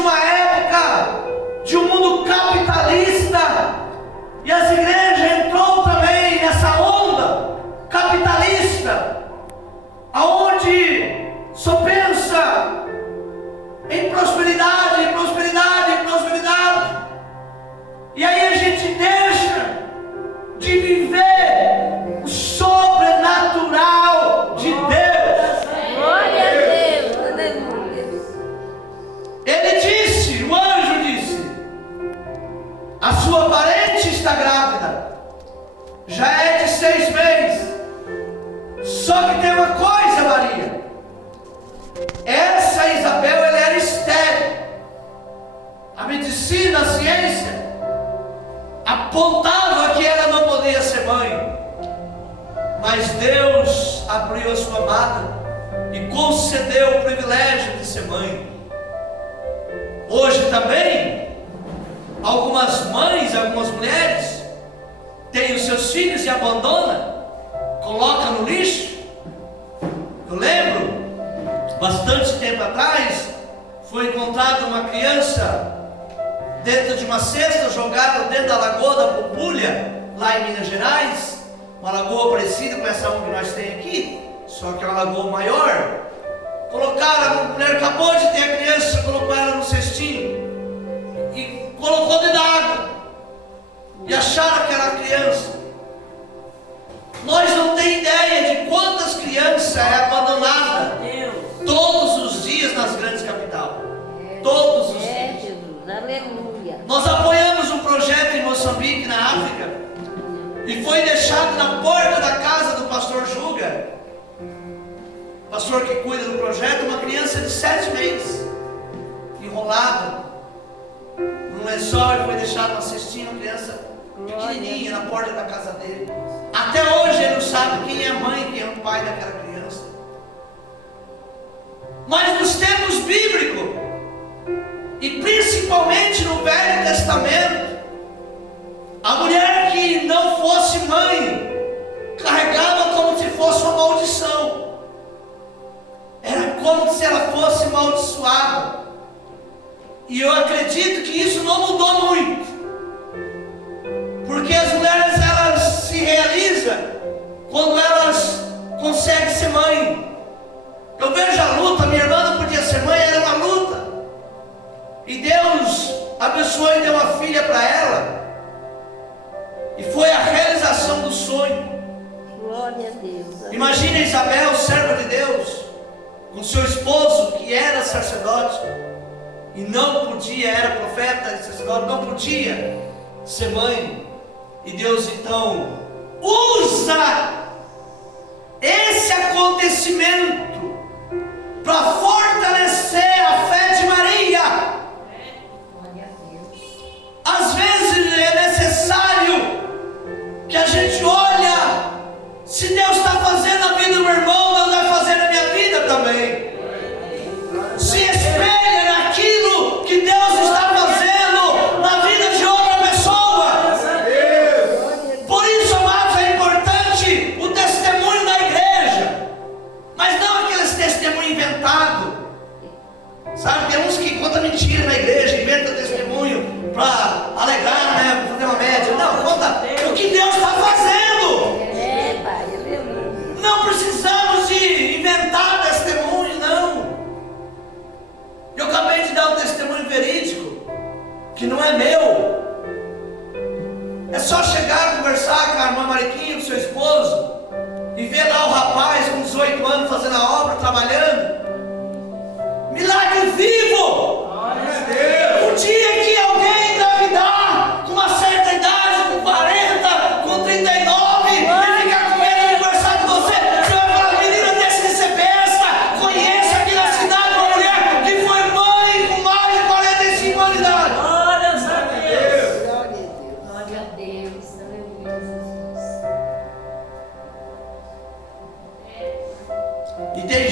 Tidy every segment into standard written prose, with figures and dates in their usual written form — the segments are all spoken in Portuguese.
uma época de um mundo capitalista, e as igrejas entrou também nessa onda capitalista, aonde só pensa em prosperidade, em prosperidade, em prosperidade. E aí a gente deixa de viver o sobrenatural de Deus. Glória a Deus, aleluia. Ele disse, o anjo disse: a sua parente está grávida, já é de 6 meses. Só que tem uma coisa, Maria: essa Isabel, ela era estéril. A medicina, a ciência apontava que ela não podia ser mãe, mas Deus abriu a sua amada e concedeu o privilégio de ser mãe. Hoje também, algumas mães, algumas mulheres têm os seus filhos e abandonam, colocam no lixo. Eu lembro, bastante tempo atrás, foi encontrada uma criança dentro de uma cesta, jogada dentro da Lagoa da Pampulha, lá em Minas Gerais, uma lagoa parecida com essa que nós temos aqui, só que é uma lagoa maior. Colocaram, a mulher acabou de ter a criança, colocou ela no cestinho e colocou dentro da água, e acharam que era a criança. Nós não temos ideia de quantas crianças é abandonada todos os dias nas grandes capitais. Todos os dias. Jesus, aleluia. Nós apoiamos um projeto em Moçambique, na África, e foi deixado na porta da casa do pastor Juga, pastor que cuida do projeto, uma criança de 7 meses, enrolada num lençol, e foi deixado uma cestinha, uma criança pequenininha na porta da casa dele. Até hoje ele não sabe quem é a mãe, quem é o pai daquela criança. Mas nos tempos bíblicos, e principalmente no Velho Testamento, a mulher que não fosse mãe carregava como se fosse uma maldição. Era como se ela fosse amaldiçoada. E eu acredito que isso não mudou muito, porque as mulheres, elas se realizam quando elas conseguem ser mãe. Eu vejo a luta, minha irmã não podia ser mãe, era uma luta, e Deus abençoou e deu uma filha para ela, e foi a realização do sonho. Glória a Deus. Imagina Isabel, serva de Deus, com seu esposo que era sacerdote e não podia, era profeta e sacerdote, não podia ser mãe. E Deus então usa esse acontecimento para fortalecer a fé de Maria. Glória a Deus. Às vezes é necessário que a gente olha, se Deus está fazendo a vida do meu irmão, Deus vai fazer na minha vida também. Se espelha naquilo que Deus está fazendo na vida de outra pessoa. Por isso, amados, é importante o testemunho da igreja, mas não aqueles testemunhos inventados. Sabe, tem uns que contam mentira na igreja, inventam testemunho para alegar, né, para fazer uma média. Não, conta o que Deus está fazendo. É, Pai, aleluia. Não precisamos de inventar testemunhos, não. Eu acabei de dar um testemunho verídico, que não é meu. É só chegar, conversar com a irmã Mariquinha, com seu esposo, e ver lá o rapaz com 18 anos fazendo a obra, trabalhando. Milagre vivo! O dia que alguém engravidar com uma certa idade, com 40, com 39, e ficar com medo de conversar com você, você vai falar: menina, deixa de ser besta. Conheço aqui na cidade uma mulher que foi mãe com mais de 45 anos de idade. Glória a Deus. Glória a Deus. Aleluia, Jesus. E tem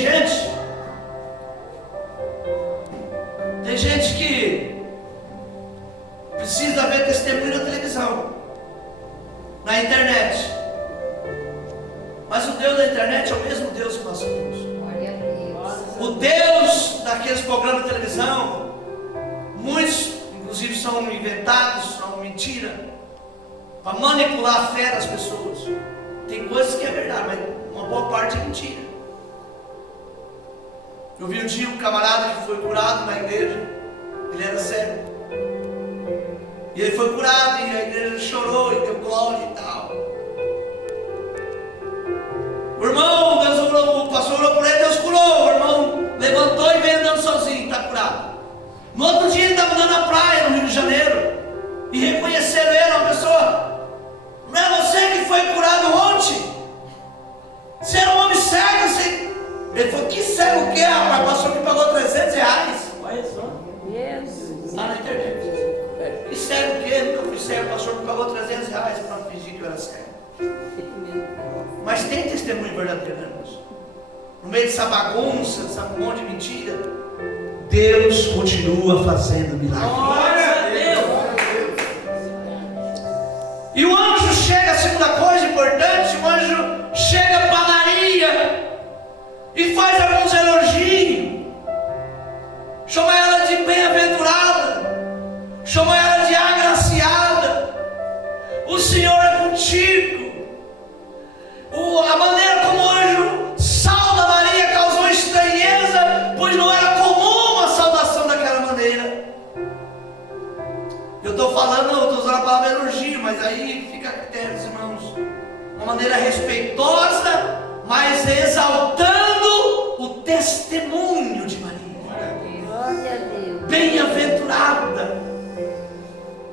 gente que precisa ver testemunho na televisão, na internet. Mas o Deus da internet é o mesmo Deus que nós somos. Glória a Deus. O Deus daqueles programas de televisão mentira para manipular a fé das pessoas. Tem coisas que é verdade, mas uma boa parte é mentira. Eu vi um dia um camarada que foi curado na igreja. Ele era cego. E ele foi curado e a igreja chorou e deu glória e tal. O irmão, Deus orou, o pastor orou por ele, Deus curou. O irmão levantou e veio andando sozinho, está curado. No outro dia ele estava andando na praia no Rio de Janeiro e reconheceram ele, uma pessoa: não é você que foi curado ontem? Você era um homem cego, você... Ele falou: que cego o quê, rapaz? O pastor me pagou R$300. Olha só. Lá na internet. Que cego o quê? Nunca fui cego, o pastor me pagou R$300 para fingir que eu era cego. Mas tem testemunho verdadeiro, né, irmãos? No meio dessa bagunça, dessa monte de mentira, Deus continua fazendo milagres. Glória a Deus! E o anjo chega, a segunda coisa importante, o anjo chega para Maria e faz alguns elogios. Chama ela de bem-aventurada, chama ela de agraciada. O Senhor é contigo. A maneira como o anjo sauda Maria causou estranheza, pois não era comum uma saudação daquela maneira. Eu estou falando, eu estou usando a palavra elogio, mas aí fica a critério dos irmãos. Uma maneira respeitosa, mas exaltando o testemunho de Maria. Glória a Deus. Bem-aventurada,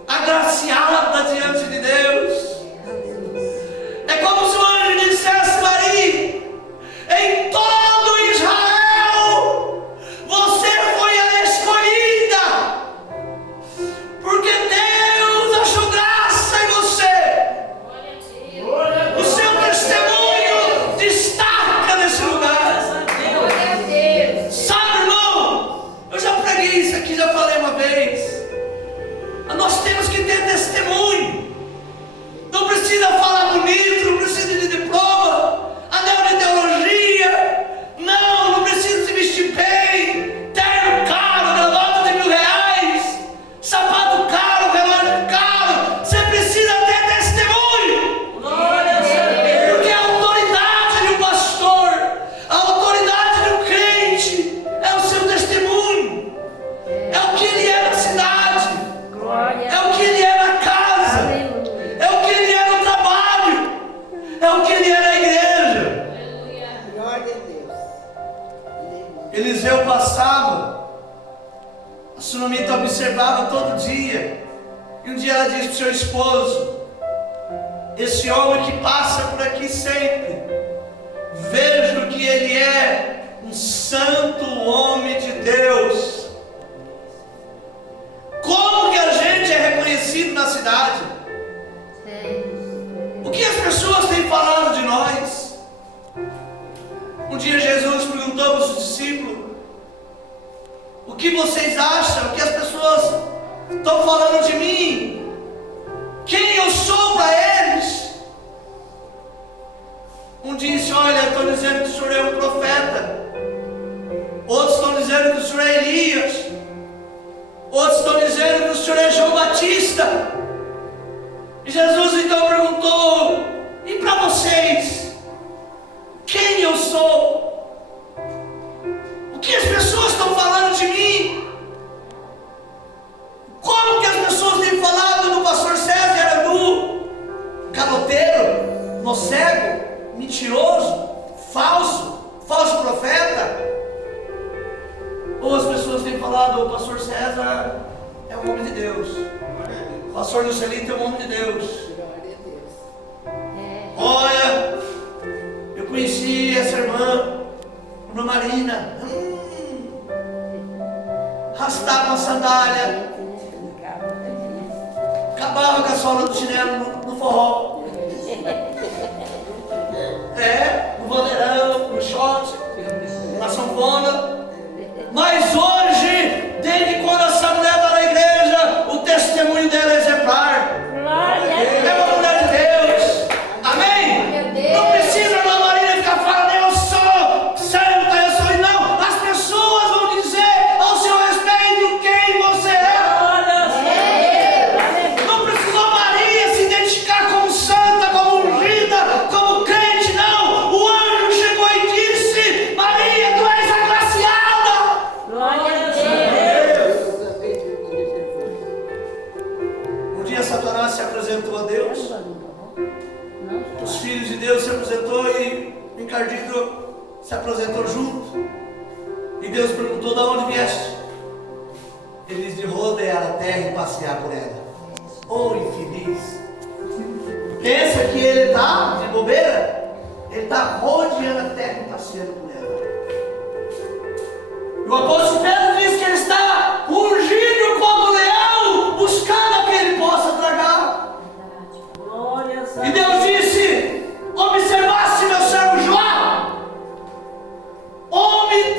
agraciada diante de Deus. É como se o anjo dissesse: Maria, em todo Israel você foi a escolhida, porque Deus achou graça em você. O seu testemunho destaca nesse lugar. Sabe, irmão, eu já preguei isso aqui, já falei uma vez. Nós temos que ter testemunho. Não precisa falar bonito, não precisa de diploma, anel de teologia, não precisa se vestir bem, terno caro, gravata de R$1.000, sapato caro, relógio caro. Você precisa ter testemunho. Glória a Deus. Porque a autoridade de um pastor, a autoridade de um crente é o seu testemunho, é o que ele é na cidade, é o que ele é na casa, é o que ele é no trabalho, é o que ele é na igreja. Glória a Deus. Eliseu passava, a sunamita observava todo dia, e um dia ela disse para o seu esposo: esse homem que passa por aqui sempre, vejo que ele é um santo homem de Deus. Como que a gente é reconhecido na cidade? O que as pessoas têm falado de nós? Um dia Jesus perguntou para os discípulos: o que vocês acham? O que as pessoas estão falando de mim? Quem eu sou para eles? Um disse: olha, estão dizendo que o senhor é um profeta. Outros estão dizendo que o senhor é Elias. Outros estão dizendo que o senhor é João Batista. E Jesus então perguntou: e para vocês? Quem eu sou? O que as pessoas estão falando de mim? Como que as pessoas têm falado do pastor César Aradu? Caloteiro, no cego, mentiroso, falso profeta? Ou as pessoas têm falado: o pastor César é um homem de Deus, o pastor Juscelito é um homem de Deus. Olha, eu conheci essa irmã Marina, arrastava uma sandália, acabava com a sola do chinelo no forró, no bandeirão, no short, na sanfona. Mas hoje, desde quando essa mulher está na igreja, o testemunho dela é exemplar. É uma mulher de Deus. Amém? Não precisa a irmã Marina ficar falando: eu sou santa, eu sou. Não, as pessoas vão dizer ao seu respeito quem você é. Não precisou mais rodear a terra e passear por ela. Oh, infeliz! Pensa que ele está de bobeira? Ele está rodeando a terra e passeando por ela. E o apóstolo Pedro diz que ele está urgindo como leão, buscando a quem ele possa tragar. E Deus disse: observasse meu servo Jó, homem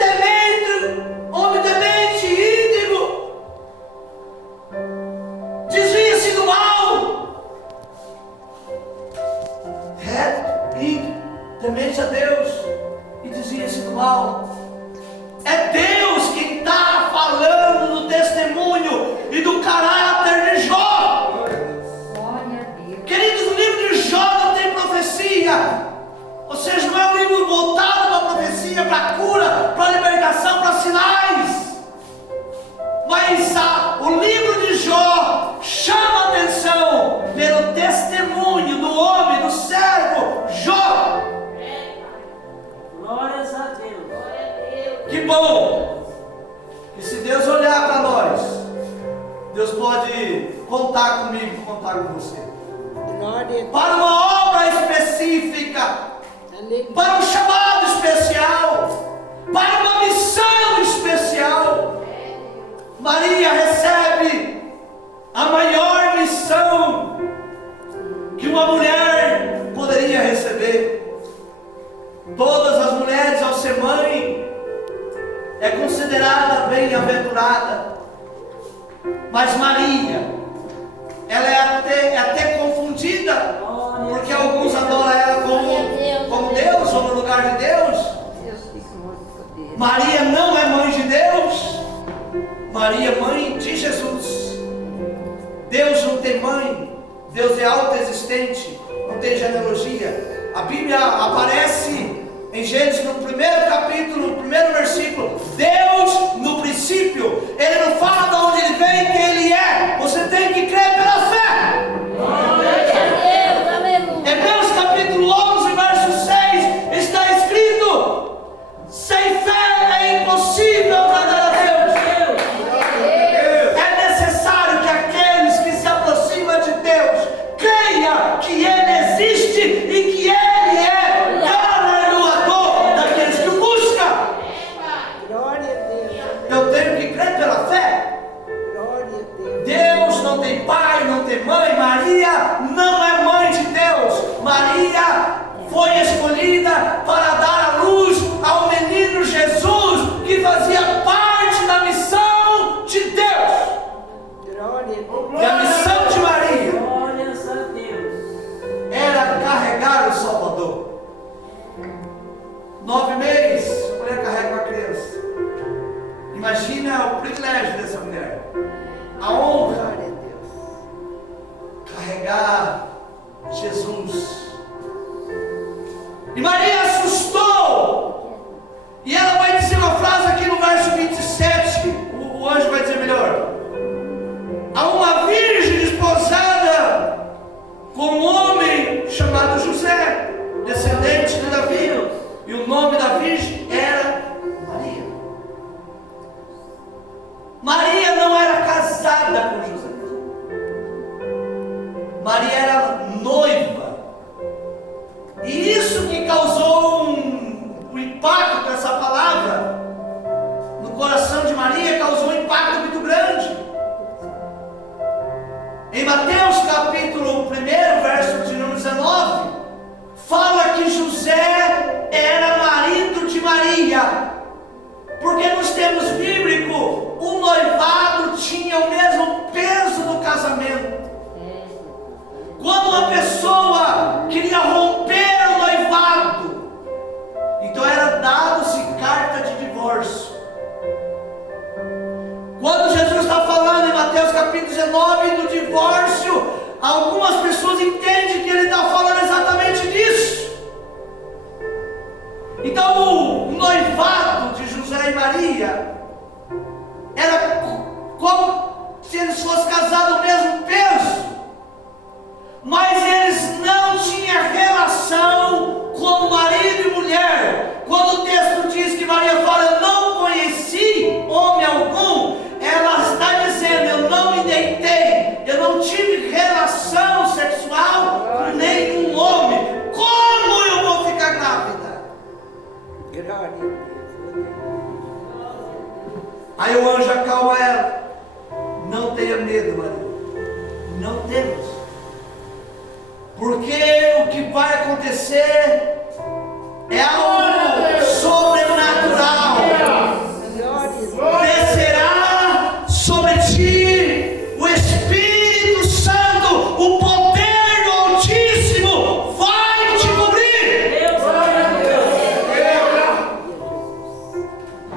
temente, íntegro, desvia-se do mal, reto, íntegro, temente a Deus e desvia-se do mal. É Deus quem está falando do testemunho e do caráter de Jó. Queridos, o livro de Jó não tem profecia. Ou seja, não é um livro voltado para a profecia, para a cura, para a libertação, para sinais. Mas o livro de Jó chama a atenção pelo testemunho do homem, do servo Jó. Glórias a Deus. Que bom! E se Deus olhar para nós, Deus pode contar comigo, contar com você. Para uma obra específica, para um chamado especial, para uma missão especial. Maria recebe a maior missão que uma mulher poderia receber. Todas as mulheres, ao ser mãe, é considerada bem-aventurada, mas Maria, ela é até confundida, porque alguns adoram ela como Deus, ou no lugar de Deus. Maria não é mãe de Deus, Maria é mãe de Jesus. Deus não tem mãe, Deus é autoexistente, não tem genealogia. A Bíblia aparece em Gênesis, no primeiro capítulo, no primeiro versículo, Deus no princípio. Ele não fala de onde ele vem, quem ele é. Você tem que crer pela fé. Hebreus capítulo 11, verso 6, está escrito: sem fé é impossível agradar a Deus. É necessário que aqueles que se aproximam de Deus creiam que Ele existe e que Ele é galardoador daqueles que o buscam. Eu tenho que crer pela fé. Deus não tem pai, não tem mãe. Maria não é mãe de Deus. Maria foi escolhida para dar a luz ao menino Jesus, que fazia parte da missão de Deus. E a missão de Maria era carregar o Salvador. 9 meses, a mulher carrega uma criança. Imagina o privilégio dessa mulher, a honra, carregar Jesus. E Maria assustou, e ela vai dizer uma frase aqui no verso 27, o anjo vai dizer melhor: há uma virgem desposada com um homem chamado José, descendente de Davi, e o nome da virgem era Maria. Maria não era casada com José, Maria era noiva. E isso que causou um impacto, essa palavra no coração de Maria causou um impacto muito grande. Em Mateus capítulo 1, verso de número 19, fala que José era marido de Maria, porque nos tempos bíblicos o noivado tinha o mesmo peso do casamento. Quando uma pessoa queria romper o noivado, então era dado-se carta de divórcio. Quando Jesus está falando em Mateus capítulo 19 do divórcio, algumas pessoas entendem que ele está falando exatamente disso. Então o noivado de José e Maria era como se eles fossem casados no mesmo peso, mas eles não tinham relação como marido e mulher. Quando o texto diz que Maria fala: eu não conheci homem algum, ela está dizendo: eu não acontecer é algo sobrenatural. Descerá sobre ti o Espírito Santo, o poder do Altíssimo vai te cobrir.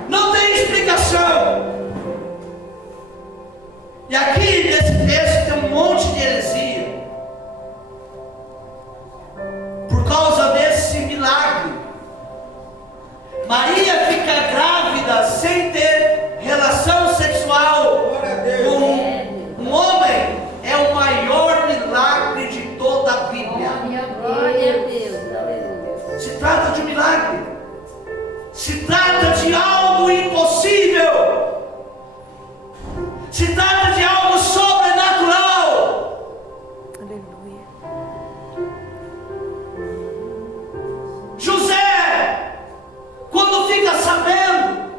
Não tem explicação. E aqui nesse texto tem um monte de heresia por causa desse milagre. Maria fica grávida sem ter relação sexual com um homem. É o maior milagre de toda a Bíblia. Glória a Deus, aleluia. Se trata de um milagre. Se trata de algo impossível. Se trata de algo sobrenatural. Aleluia. José, quando fica sabendo,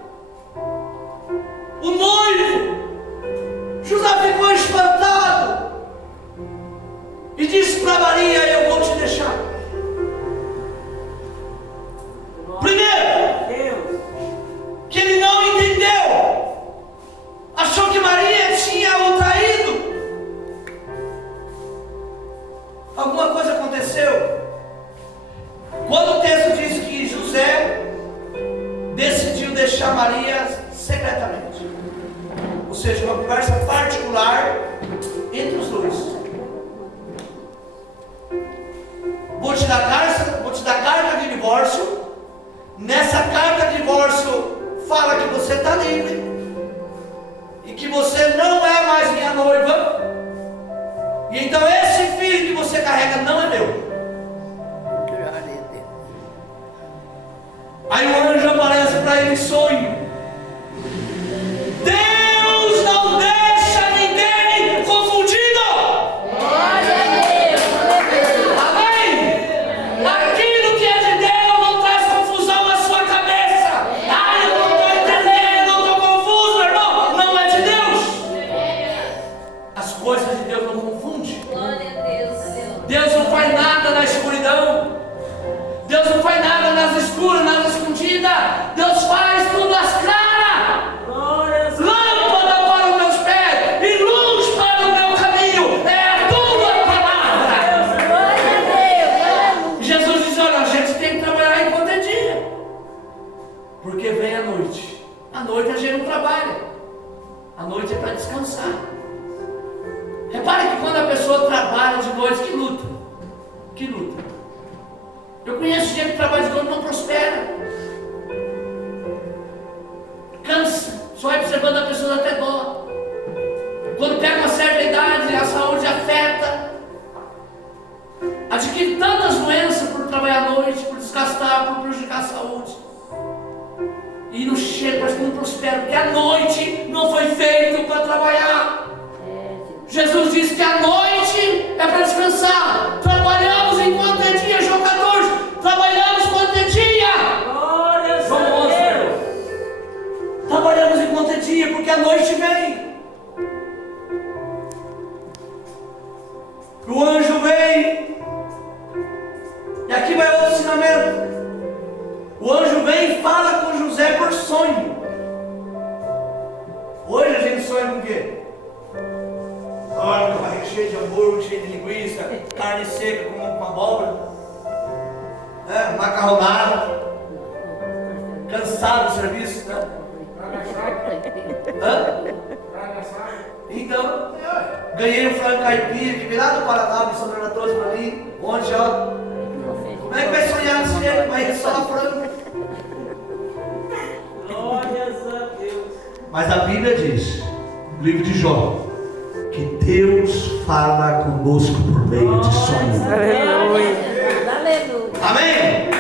o noivo, José ficou espantado e disse para Maria: eu vou te deixar. Primeiro, que ele não entendeu, achou que Maria tinha o traído. Alguma coisa aconteceu. Quando o texto diz que José decidiu deixar Maria secretamente, ou seja, uma conversa particular entre os dois. Vou te dar carta de divórcio. Nessa carta de divórcio fala que você está livre e que você não é mais minha noiva. E então esse filho que você carrega não é meu. Aí o anjo aparece para ele em sonho. Deus não deixa ninguém confundido. Glória a Deus. Amém? Aquilo que é de Deus não traz confusão na sua cabeça. Ah, eu não estou entendendo, não estou confuso, meu irmão. Não é de Deus. As coisas de Deus não confundem. Glória a Deus, aleluia. Deus não faz nada na escuridão. Deus não faz nada nas escuras, nada escondida. Deus faz tudo às claras. Lâmpada para os meus pés e luz para o meu caminho. É a tua palavra. Glória a Deus, aleluia. Jesus diz: olha, a gente tem que trabalhar enquanto é dia, porque vem a noite. À noite a gente não trabalha. A noite é para descansar. Repare que quando a pessoa trabalha de noite, que luta. Que luta. Eu conheço gente que trabalha de noite e não prospera. Cansa. Só observando a pessoa dá até dó. Quando pega uma certa idade, a saúde afeta. Adquire tantas doenças por trabalhar à noite, por desgastar, por prejudicar a saúde. E não chega, parece que não prospera, porque a noite não foi feito para trabalhar. Jesus disse que a noite é para descansar. Trabalhamos enquanto é dia, João 14. Trabalhamos enquanto é dia. João 11, trabalhamos enquanto é dia, porque a noite vem. O anjo vem. E aqui vai outro ensinamento. O anjo vem e fala com José por sonho. Hoje a gente sonha com o quê? Olha, com a barriga cheia de hambúrguer, cheia de linguiça, carne seca com abóbora, macarronada, cansado do serviço, né? Então, ganhei um frango caipira que veio lá do Paraná, São Bernardo trouxe para mim, ontem, ó. Como é que vai sonhar desse jeito? Vai só frango. Glórias a Deus. Mas a Bíblia diz, no livro de Jó, que Deus fala conosco por meio de sonhos. Aleluia. Aleluia. Amém?